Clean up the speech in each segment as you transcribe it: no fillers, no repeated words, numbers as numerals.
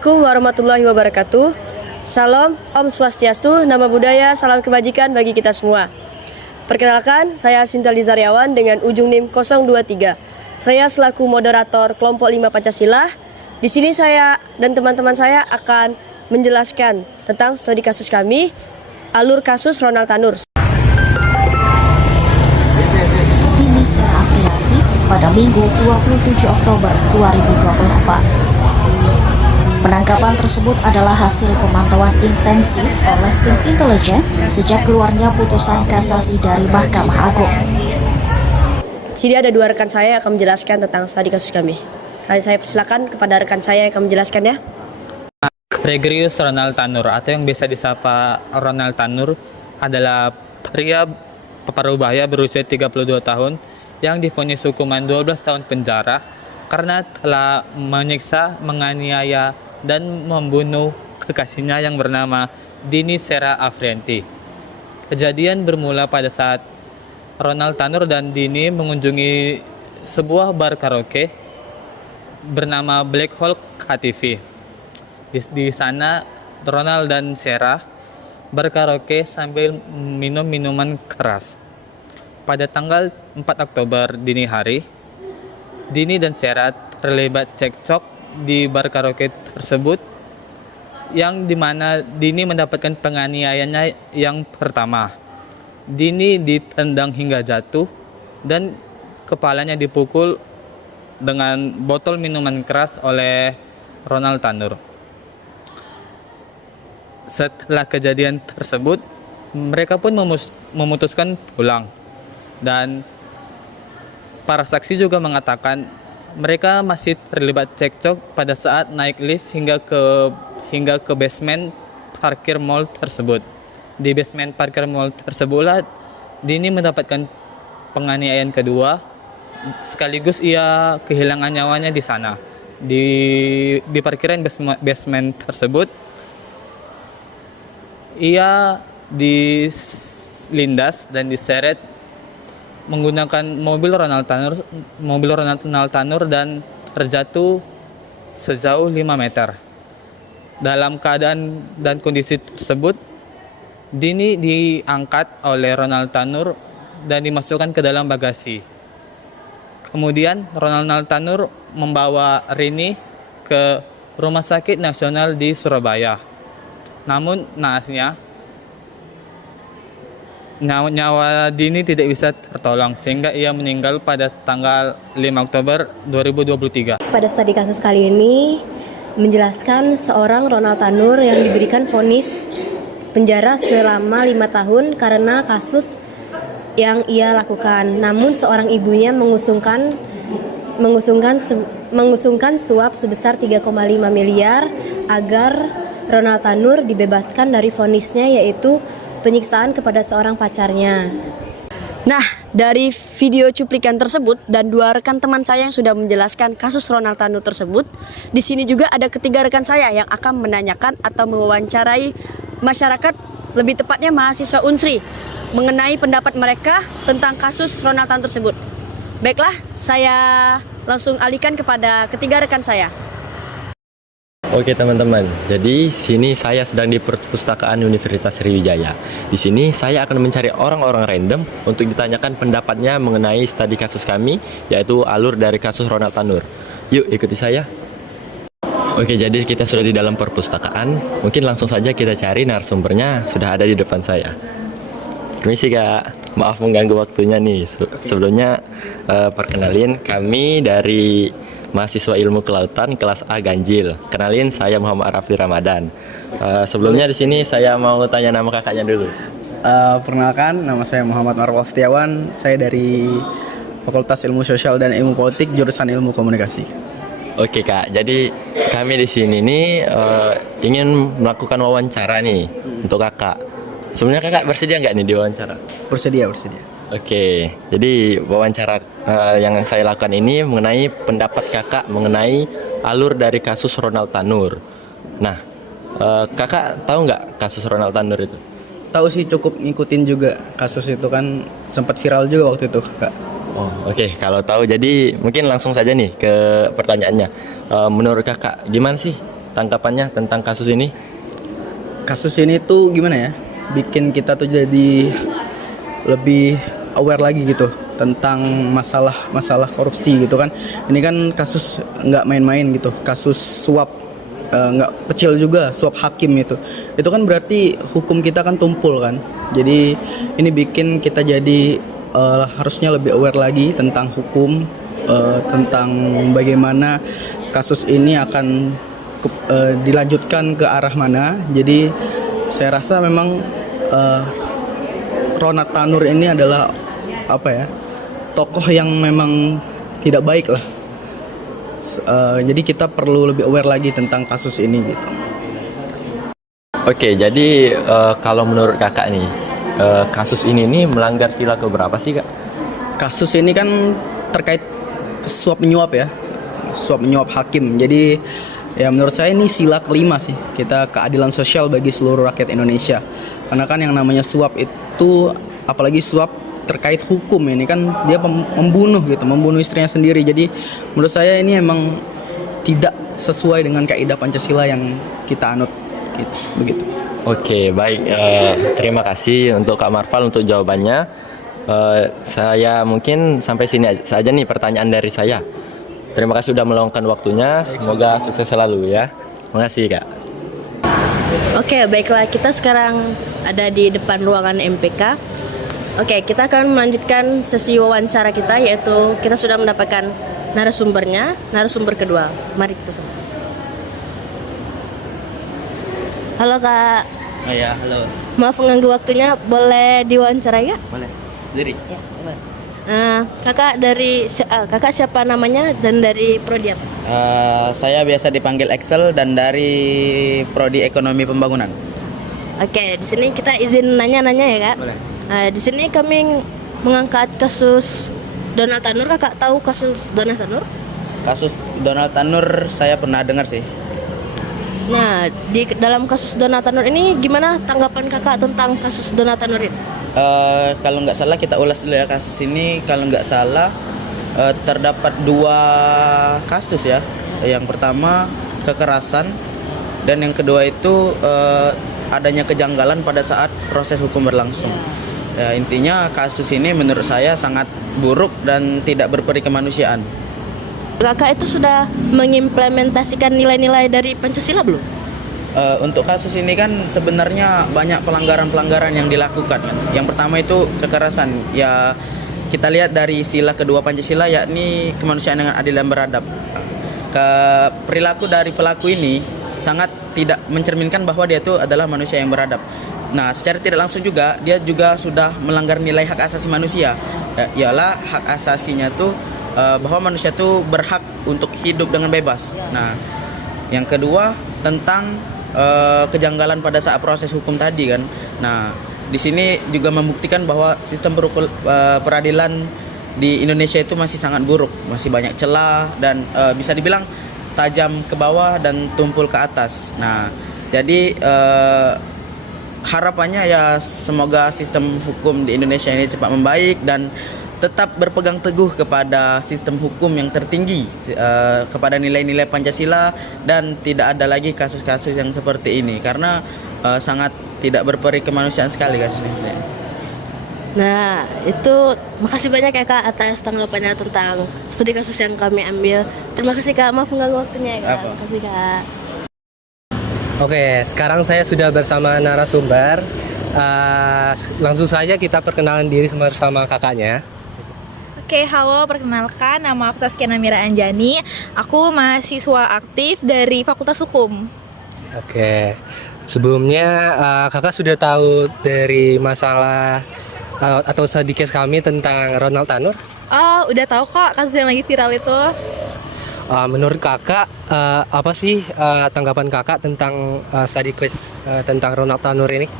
Assalamualaikum warahmatullahi wabarakatuh. Salam, Om Swastiastu, Nama Budaya, Salam Kebajikan bagi kita semua. Perkenalkan, saya Sinta Lizaryawan dengan ujung NIM 023. Saya selaku moderator kelompok 5 Pancasila. Di sini saya dan teman-teman saya akan menjelaskan tentang studi kasus kami, alur kasus Ronald Tanur. Ini Sarah Afriati pada Minggu 27 Oktober 2024. Penangkapan tersebut adalah hasil pemantauan intensif oleh tim intelijen sejak keluarnya putusan kasasi dari Mahkamah Agung. Jadi ada dua rekan saya yang akan menjelaskan tentang studi kasus kami. Kali saya persilakan kepada rekan saya yang akan menjelaskan ya. Gregorius Ronald Tanur atau yang biasa disapa Ronald Tanur adalah pria paruh baya berusia 32 tahun yang divonis hukuman 12 tahun penjara karena telah menyiksa, menganiaya, dan membunuh kekasihnya yang bernama Dini Sarah Afrianti. Kejadian bermula pada saat Ronald Tanur dan Dini mengunjungi sebuah bar karaoke bernama Black Hole KTV. Di sana Ronald dan Sarah berkaraoke sambil minum minuman keras. Pada tanggal 4 Oktober dini hari, Dini dan Sarah terlibat cekcok di bar karaoke tersebut, yang dimana Dini mendapatkan penganiayaannya yang pertama. Dini ditendang hingga jatuh dan kepalanya dipukul dengan botol minuman keras oleh Ronald Tanur. Setelah kejadian tersebut, mereka pun memutuskan pulang, dan para saksi juga mengatakan mereka masih terlibat cekcok pada saat naik lift hingga ke basement parkir mall tersebut. Di basement parkir mall tersebutlah Dini mendapatkan penganiayaan kedua, sekaligus ia kehilangan nyawanya di sana. Di parkiran basement tersebut, ia dilindas dan diseret menggunakan mobil Ronald Tanur dan terjatuh sejauh 5 meter. Dalam keadaan dan kondisi tersebut, Dini diangkat oleh Ronald Tanur dan dimasukkan ke dalam bagasi. Kemudian Ronald Tanur membawa Rini ke Rumah Sakit Nasional di Surabaya. Namun naasnya, nyawa Dini tidak bisa tertolong sehingga ia meninggal pada tanggal 5 Oktober 2023. Pada studi kasus kali ini menjelaskan seorang Ronald Tanur yang diberikan vonis penjara selama 5 tahun karena kasus yang ia lakukan. Namun seorang ibunya mengusungkan suap sebesar 3,5 miliar agar Ronald Tanur dibebaskan dari vonisnya, yaitu penyiksaan kepada seorang pacarnya. Nah, dari video cuplikan tersebut dan dua rekan teman saya yang sudah menjelaskan kasus Ronald Tanur tersebut, di sini juga ada ketiga rekan saya yang akan menanyakan atau mewawancarai masyarakat, lebih tepatnya mahasiswa Unsri, mengenai pendapat mereka tentang kasus Ronald Tanur tersebut. Baiklah, saya langsung alihkan kepada ketiga rekan saya. Oke teman-teman, jadi sini saya sedang di perpustakaan Universitas Sriwijaya. Di sini saya akan mencari orang-orang random untuk ditanyakan pendapatnya mengenai studi kasus kami, yaitu alur dari kasus Ronald Tanur. Yuk ikuti saya. Oke, jadi kita sudah di dalam perpustakaan. Mungkin langsung saja kita cari narasumbernya, sudah ada di depan saya. Permisi Kak, maaf mengganggu waktunya nih. Sebelumnya perkenalin, kami dari mahasiswa ilmu kelautan kelas A Ganjil. Kenalin, saya Muhammad Raffi Ramadan. Sebelumnya di sini saya mau tanya nama kakaknya dulu. Perkenalkan, nama saya Muhammad Marwal Setiawan. Saya dari Fakultas Ilmu Sosial dan Ilmu Politik, jurusan Ilmu Komunikasi. Oke Kak, jadi kami di sini nih ingin melakukan wawancara nih untuk kakak. Sebenarnya kakak bersedia nggak nih diwawancara? Bersedia. Oke, jadi wawancara yang saya lakukan ini mengenai pendapat kakak mengenai alur dari kasus Ronald Tanur. Nah, kakak tahu nggak kasus Ronald Tanur itu? Tahu sih, cukup ngikutin juga kasus itu, kan sempat viral juga waktu itu Kak. Oh, oke. Kalau tahu, jadi mungkin langsung saja nih ke pertanyaannya. Menurut kakak, gimana sih tanggapannya tentang kasus ini? Kasus ini tuh gimana ya? Bikin kita tuh jadi lebih aware lagi gitu tentang masalah korupsi gitu kan. Ini kan kasus nggak main-main gitu, kasus suap, nggak kecil juga, suap hakim itu kan berarti hukum kita kan tumpul kan. Jadi ini bikin kita jadi harusnya lebih aware lagi tentang hukum, tentang bagaimana kasus ini akan dilanjutkan ke arah mana. Jadi saya rasa memang Ronald Tanur ini adalah tokoh yang memang tidak baik lah. Jadi kita perlu lebih aware lagi tentang kasus ini gitu. Oke, jadi kalau menurut kakak nih, kasus ini nih melanggar sila keberapa sih kak? Kasus ini kan terkait suap menyuap ya, suap menyuap hakim. Jadi ya menurut saya ini sila kelima sih, kita keadilan sosial bagi seluruh rakyat Indonesia. Karena kan yang namanya suap itu, apalagi suap terkait hukum, ini kan dia membunuh istrinya sendiri. Jadi menurut saya ini emang tidak sesuai dengan kaidah Pancasila yang kita anut gitu, begitu. Oke, baik. Terima kasih untuk Kak Marval untuk jawabannya. Saya mungkin sampai sini saja nih pertanyaan dari saya. Terima kasih sudah meluangkan waktunya. Semoga sukses selalu ya. Terima kasih Kak. Oke, baiklah, kita sekarang ada di depan ruangan MPK. Oke, kita akan melanjutkan sesi wawancara kita, yaitu kita sudah mendapatkan narasumber kedua. Mari kita sama. Halo Kak. Oh ya, halo. Maaf mengganggu waktunya, boleh diwawancarai Kak? Boleh. Diri. Ya, boleh. Kakak siapa namanya dan dari prodi apa? Saya biasa dipanggil Excel dan dari prodi Ekonomi Pembangunan. Oke, di sini kita izin nanya-nanya ya Kak. Boleh. Di sini kami mengangkat kasus Donald Tanur. Kakak tahu kasus Donald Tanur? Kasus Donald Tanur saya pernah dengar sih. Nah, di dalam kasus Donald Tanur ini gimana tanggapan kakak tentang kasus Donald Tanur ini? Kalau nggak salah kita ulas dulu ya kasus ini. Kalau nggak salah terdapat 2 kasus ya. Yang pertama kekerasan dan yang kedua itu adanya kejanggalan pada saat proses hukum berlangsung. Ya, intinya kasus ini menurut saya sangat buruk dan tidak berperi kemanusiaan. Kakak itu sudah mengimplementasikan nilai-nilai dari Pancasila belum? Untuk kasus ini kan sebenarnya banyak pelanggaran-pelanggaran yang dilakukan. Yang pertama itu kekerasan. Ya kita lihat dari sila kedua Pancasila, yakni kemanusiaan dengan adil dan beradab. Perilaku dari pelaku ini sangat tidak mencerminkan bahwa dia itu adalah manusia yang beradab. Nah, secara tidak langsung juga dia juga sudah melanggar nilai hak asasi manusia. Ialah hak asasinya tuh bahwa manusia itu berhak untuk hidup dengan bebas. Nah, yang kedua tentang kejanggalan pada saat proses hukum tadi kan. Nah, di sini juga membuktikan bahwa sistem peradilan di Indonesia itu masih sangat buruk, masih banyak celah dan bisa dibilang tajam ke bawah dan tumpul ke atas. Nah, jadi harapannya ya semoga sistem hukum di Indonesia ini cepat membaik dan tetap berpegang teguh kepada sistem hukum yang tertinggi, kepada nilai-nilai Pancasila, dan tidak ada lagi kasus-kasus yang seperti ini karena sangat tidak berperi kemanusiaan sekali kasusnya. Nah, itu makasih banyak ya Kak atas tanggapannya tentang studi kasus yang kami ambil. Terima kasih Kak, maaf mengganggu waktunya ya Kak. Apa? Terima kasih Kak. Oke, sekarang saya sudah bersama narasumber. Langsung saja kita perkenalan diri bersama kakaknya. Oke, halo, perkenalkan nama aku Taskia Namira Anjani. Aku mahasiswa aktif dari Fakultas Hukum. Oke, sebelumnya kakak sudah tahu dari masalah atau studi case kami tentang Ronald Tanur? Oh, udah tahu kok kasus yang lagi viral itu. Menurut kakak, apa sih tanggapan kakak tentang studi case tentang Ronald Tanur ini?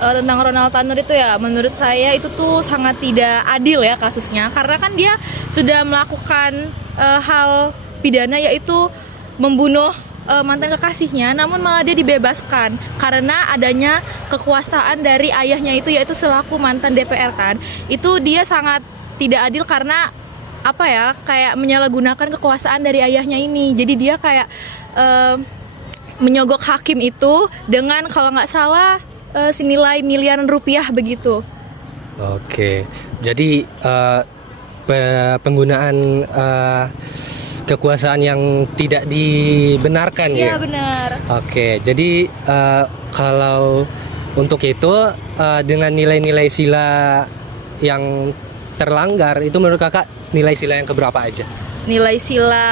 Tentang Ronald Tanur itu ya, menurut saya itu tuh sangat tidak adil ya kasusnya. Karena kan dia sudah melakukan hal pidana, yaitu membunuh mantan kekasihnya, namun malah dia dibebaskan karena adanya kekuasaan dari ayahnya itu, yaitu selaku mantan DPR kan. Itu dia sangat tidak adil karena apa ya, kayak menyalahgunakan kekuasaan dari ayahnya ini. Jadi dia kayak menyogok hakim itu dengan kalau nggak salah senilai miliaran rupiah begitu. Oke, jadi penggunaan kekuasaan yang tidak dibenarkan ya? Iya benar. Oke, jadi kalau untuk itu dengan nilai-nilai sila yang terlanggar, itu menurut kakak nilai sila yang keberapa aja? Nilai sila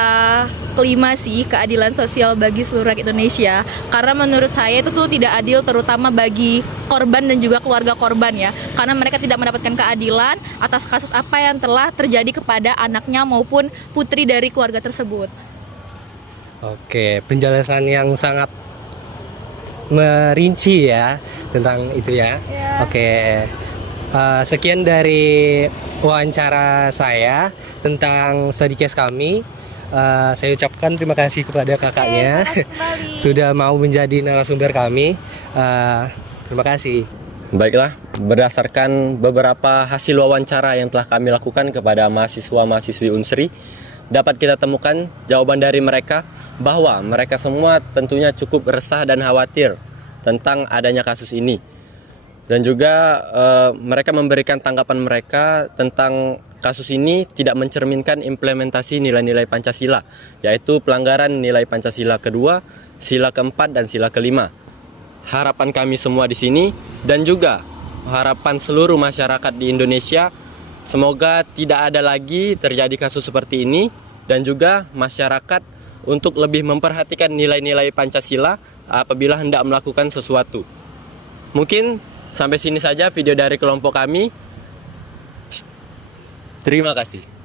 kelima sih, keadilan sosial bagi seluruh rakyat Indonesia. Karena menurut saya itu tuh tidak adil, terutama bagi korban dan juga keluarga korban ya. Karena mereka tidak mendapatkan keadilan atas kasus apa yang telah terjadi kepada anaknya maupun putri dari keluarga tersebut. Oke, penjelasan yang sangat merinci ya tentang itu ya. Oke, sekian dari wawancara saya tentang study case kami. Saya ucapkan terima kasih kepada kakaknya sudah mau menjadi narasumber kami. Terima kasih. Baiklah, berdasarkan beberapa hasil wawancara yang telah kami lakukan kepada mahasiswa-mahasiswi Unsri, dapat kita temukan jawaban dari mereka bahwa mereka semua tentunya cukup resah dan khawatir tentang adanya kasus ini. Dan juga mereka memberikan tanggapan mereka tentang kasus ini tidak mencerminkan implementasi nilai-nilai Pancasila, yaitu pelanggaran nilai Pancasila kedua, sila keempat, dan sila kelima. Harapan kami semua di sini dan juga harapan seluruh masyarakat di Indonesia, semoga tidak ada lagi terjadi kasus seperti ini, dan juga masyarakat untuk lebih memperhatikan nilai-nilai Pancasila apabila hendak melakukan sesuatu. Mungkin sampai sini saja video dari kelompok kami. Terima kasih.